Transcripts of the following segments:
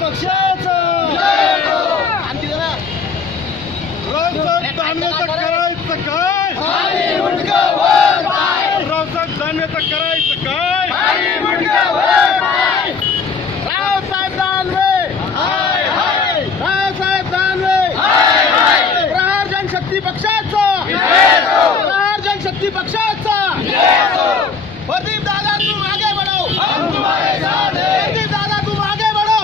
पक्षाचा रावसाहेब दानवेचं करायचं काय? रावसाहेब दानवेचं करायचं काय? रावसाहेब दानवे रावसाहेब दानवे प्रहार जनशक्ती पक्षाचा प्रहार जनशक्ती पक्षाचा प्रदीप दादा तुम आगे बढ़ो प्रदीप दादा तुम आगे बढ़ो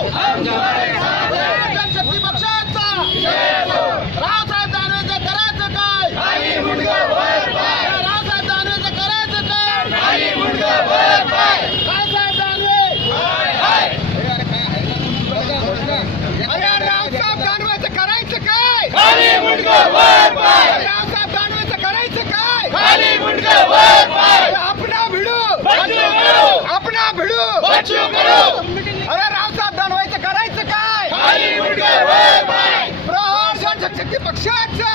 प्रहार जनशक्ती पक्षाचा रावसाहेब दानवेचं करायचं काय? रावसाहेब दानवेचं करायचं काय? रावसाहेब दानवे अरे रावसाहेब दानवेचं करायचं काय? रावसाहेब दानवेचं करायचं काय? अपना भिडू अपना भिडू अरे रावसाहेब दानवेचं करायचं काय? प्रहार जनशक्ती पक्षाचा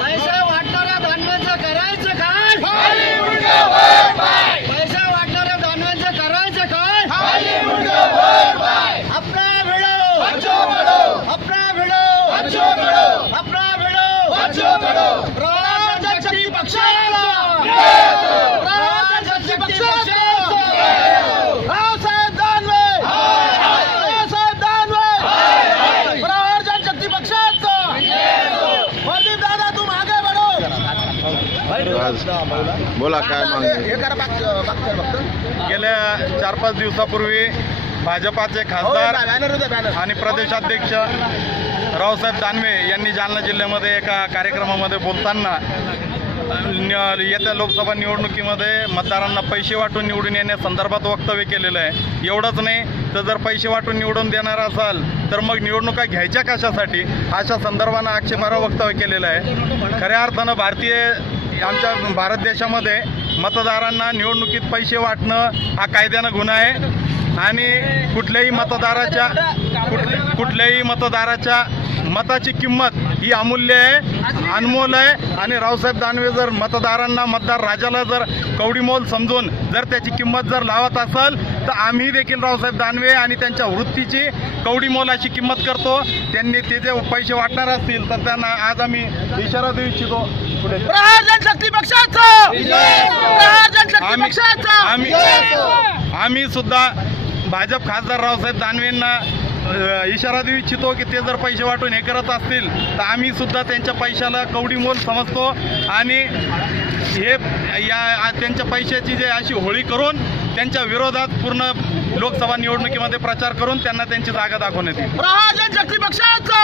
पैसा वाटणाऱ्या दानवेचं करायचं काय? पैसा वाटणाऱ्या दानवेचं करायचं काय? अपना भिडू अपना भिडू अपना भिडू प्रहार जनशक्ती पक्षाचा प्रहार जनशक्ती पक्षाचा रावसाहेब दानवे रावसाहेब दानवे प्रहार जनशक्ती पक्षाचा प्रदीप दादा तुम आगे बढ़ो बोला काय मागणी? गेल्या 4-5 दिवसापूर्वी भाजपाचे खासदार आणि प्रदेशाध्यक्ष रावसाहेब दानवे यांनी जालना जिल्ह्यामध्ये एका कार्यक्रमामध्ये बोलताना येत्या लोकसभा निवडणुकीमध्ये मतदारांना पैसे वाटून निवडून येण्यासंदर्भात वक्तव्य केलेलं आहे. एवढंच नाही तर जर पैसे वाटून निवडून देणार असाल तर मग निवडणुका घ्यायच्या कशासाठी अशा संदर्भानं आक्षेपार्ह वक्तव्य केलेलं आहे. खऱ्या अर्थानं आमच्या भारत देशामध्ये मतदारांना निवडणुकीत पैसे वाटणं हा कायद्यानं गुन्हा आहे आणि कुठल्याही मतदाराच्या मताची किंमत ही अमूल्य आहे, अनमोल आहे. आणि रावसाहेब दानवे जर मतदारांना, मतदार राजाला जर कवडीमोल समजून जर त्याची किंमत जर लावत असेल तर आम्ही देखील रावसाहेब दानवे आणि त्यांच्या वृत्तीची कवडीमोलाची किंमत करतो. त्यांनी ते जे पैसे वाटणार असतील तर त्यांना आज आम्ही इशारा देऊ इच्छितो. प्रहार जनशक्ती पक्षाचा प्रहार जनशक्ती पक्षाचा आम्ही सुद्धा भाजप खासदार रावसाहेब दानवेंना इशारा देऊ इच्छितो की ते जर पैसे वाटून हे करत असतील तर आम्ही सुद्धा त्यांच्या पैशाला कवडीमोल समजतो आणि हे त्यांच्या पैशाची जे अशी होळी करून त्यांच्या विरोधात पूर्ण लोकसभा निवडणुकीमध्ये प्रचार करून त्यांना त्यांची जागा दाखवण्यात येईल. प्रहार जनशक्ती पक्षाचा